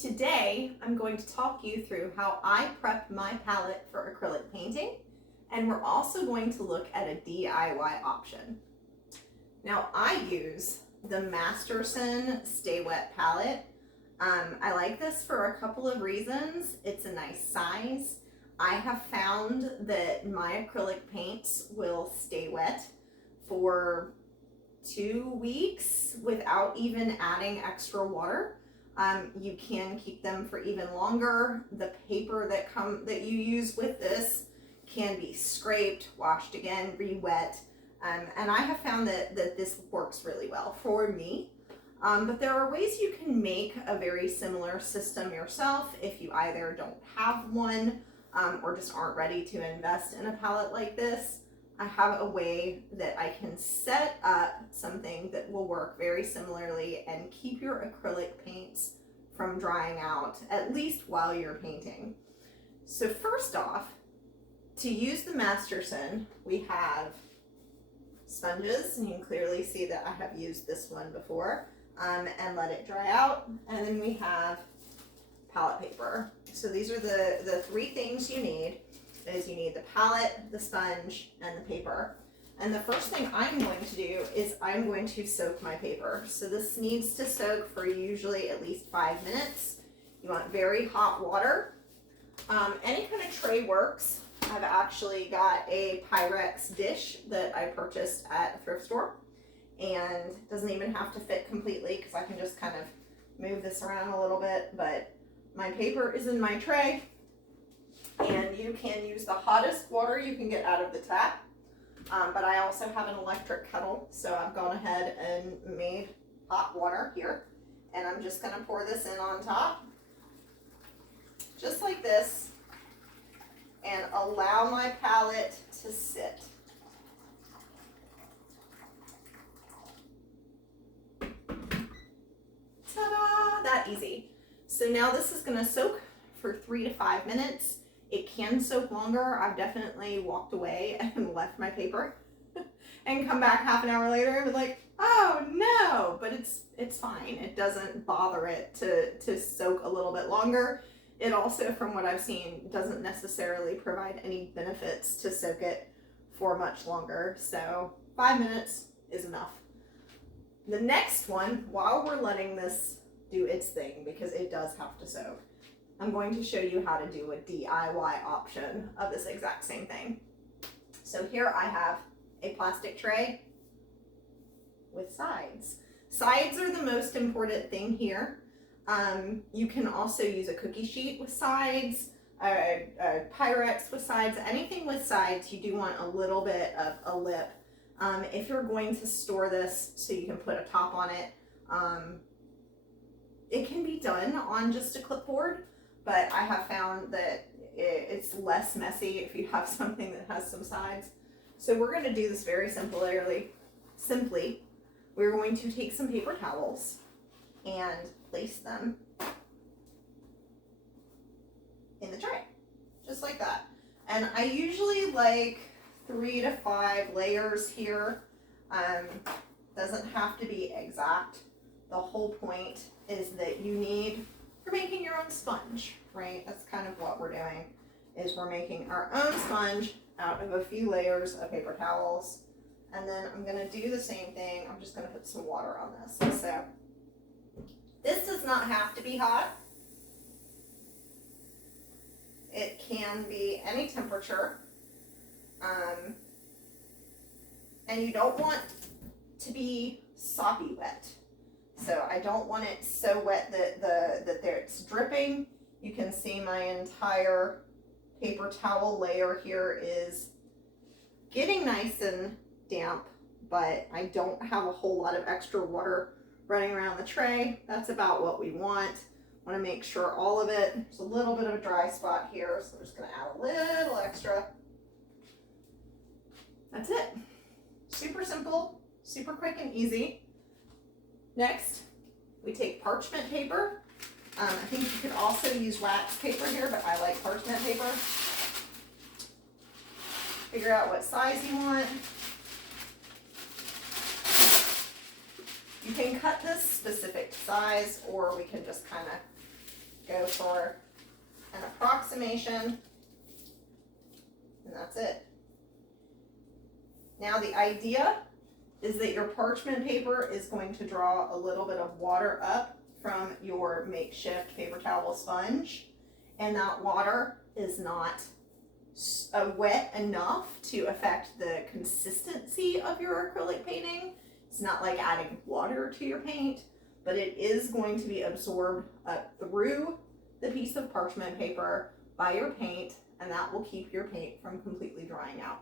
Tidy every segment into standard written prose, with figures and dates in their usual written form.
Today, I'm going to talk you through how I prep my palette for acrylic painting, and we're also going to look at a DIY option. Now, I use the Masterson Sta-wet palette. I like this for a couple of reasons. It's a nice size. I have found that my acrylic paints will stay wet for 2 weeks without even adding extra water. You can keep them for even longer. The paper that you use with this can be scraped, washed again, re-wet, and I have found that this works really well for me. But there are ways you can make a very similar system yourself if you either don't have one or just aren't ready to invest in a palette like this. I have a way that I can set up something that will work very similarly and keep your acrylic paints from drying out, at least while you're painting. So first off, to use the Masterson, we have sponges, and you can clearly see that I have used this one before, and let it dry out. And then we have palette paper. So these are the three things you need. Is you need the palette, the sponge, and the paper. And the first thing I'm going to do is I'm going to soak my paper. So this needs to soak for usually at least 5 minutes. You want very hot water. Any kind of tray works. I've actually got a Pyrex dish that I purchased at a thrift store, and it doesn't even have to fit completely because I can just kind of move this around a little bit, but my paper is in my tray. And you can use the hottest water you can get out of the tap, but I also have an electric kettle, so I've gone ahead and made hot water here, and I'm just going to pour this in on top, just like this, and allow my palette to sit. Ta-da! That easy. So now this is going to soak for 3 to 5 minutes. It can soak longer. I've definitely walked away and left my paper and come back half an hour later and be like, oh no, but it's fine. It doesn't bother it to soak a little bit longer. It also, from what I've seen, doesn't necessarily provide any benefits to soak it for much longer. So 5 minutes is enough. The next one, while we're letting this do its thing, because it does have to soak, I'm going to show you how to do a DIY option of this exact same thing. So here I have a plastic tray with sides. Sides are the most important thing here. You can also use a cookie sheet with sides, a Pyrex with sides, anything with sides. You do want a little bit of a lip. If you're going to store this so you can put a top on it, it can be done on just a clipboard. But I have found that it's less messy if you have something that has some sides. So we're going to do this very simply. We're going to take some paper towels and place them in the tray, just like that. And I usually like 3 to 5 layers here. Doesn't have to be exact. The whole point is that you're making your own sponge, right? That's kind of what we're doing, is we're making our own sponge out of a few layers of paper towels. And then I'm gonna do the same thing. I'm just gonna put some water on this. So this does not have to be hot. It can be any temperature. And you don't want to be soppy wet. So I don't want it so wet that it's dripping. You can see my entire paper towel layer here is getting nice and damp, but I don't have a whole lot of extra water running around the tray. That's about what we want. I want to make sure all of it, there's a little bit of a dry spot here, so I'm just going to add a little extra. That's it. Super simple, super quick and easy. Next, we take parchment paper. I think you could also use wax paper here, but I like parchment paper. Figure out what size you want. You can cut this specific size, or we can just kind of go for an approximation, and that's it. Now the idea is that your parchment paper is going to draw a little bit of water up from your makeshift paper towel sponge, and that water is not wet enough to affect the consistency of your acrylic painting. It's not like adding water to your paint, but it is going to be absorbed up through the piece of parchment paper by your paint, and that will keep your paint from completely drying out.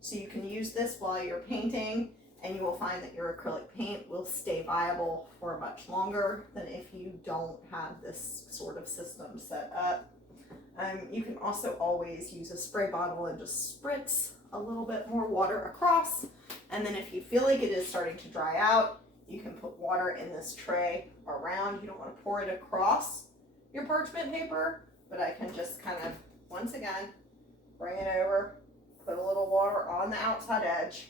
So you can use this while you're painting, and you will find that your acrylic paint will stay viable for much longer than if you don't have this sort of system set up. You can also always use a spray bottle and just spritz a little bit more water across, and then if you feel like it is starting to dry out, you can put water in this tray around. You don't want to pour it across your parchment paper, but I can just kind of, once again, bring it over, put a little water on the outside edge,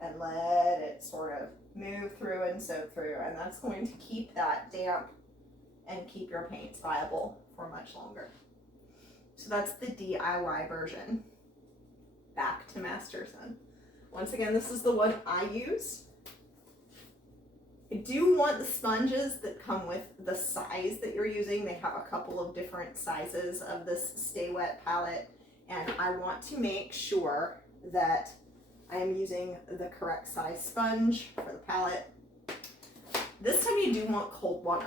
and let it sort of move through and soak through, and that's going to keep that damp and keep your paints viable for much longer. So that's the DIY version. Back to Masterson. Once again, this is the one I use. I do want the sponges that come with the size that you're using. They have a couple of different sizes of this Sta-wet palette, and I want to make sure that I am using the correct size sponge for the palette. This time you do want cold water.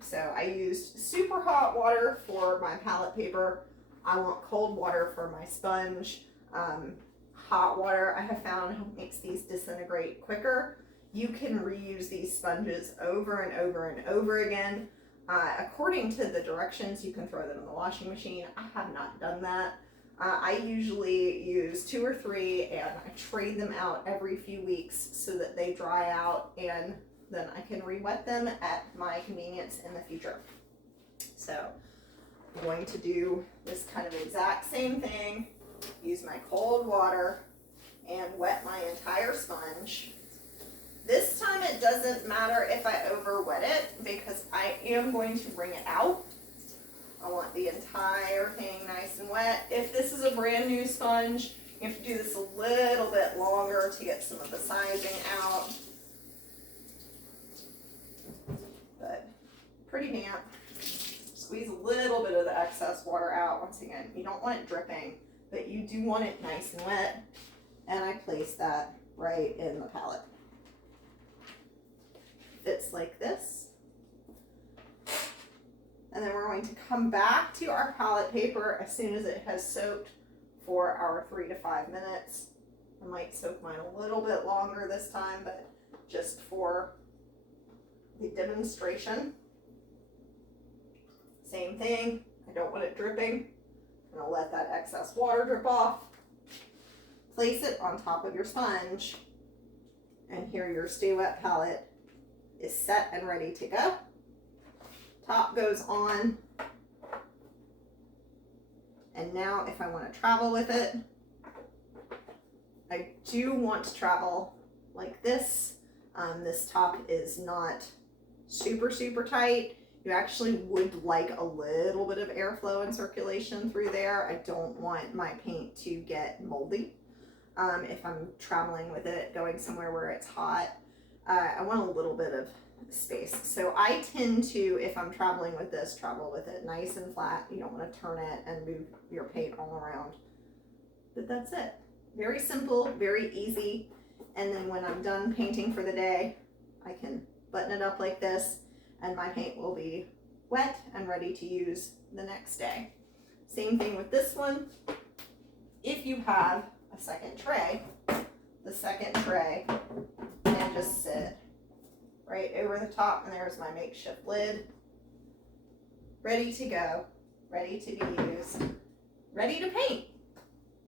So I used super hot water for my palette paper. I want cold water for my sponge. Hot water, I have found, makes these disintegrate quicker. You can reuse these sponges over and over and over again. According to the directions, you can throw them in the washing machine. I have not done that. I usually use 2 or 3, and I trade them out every few weeks so that they dry out, and then I can re-wet them at my convenience in the future. So I'm going to do this kind of exact same thing, use my cold water and wet my entire sponge. This time it doesn't matter if I over wet it, because I am going to bring it out. I want the entire thing nice and wet. If this is a brand new sponge, you have to do this a little bit longer to get some of the sizing out. But pretty damp. Squeeze a little bit of the excess water out. Once again, you don't want it dripping, but you do want it nice and wet. And I place that right in the palette. Fits like this. And then we're going to come back to our palette paper as soon as it has soaked for our 3 to 5 minutes. I might soak mine a little bit longer this time, but just for the demonstration. Same thing, I don't want it dripping. I'm gonna let that excess water drip off. Place it on top of your sponge, and here your Sta-wet palette is set and ready to go. Top goes on, and now if I want to travel with it, I do want to travel like this. This top is not super tight. You actually would like a little bit of airflow and circulation through there. I don't want my paint to get moldy if I'm traveling with it, going somewhere where it's hot. I want a little bit of space. So I tend to, if I'm traveling with this, travel with it nice and flat. You don't want to turn it and move your paint all around. But that's it. Very simple, very easy. And then when I'm done painting for the day, I can button it up like this, and my paint will be wet and ready to use the next day. Same thing with this one. If you have a second tray, the second tray can just sit right over the top, and there's my makeshift lid, ready to go, ready to be used, ready to paint.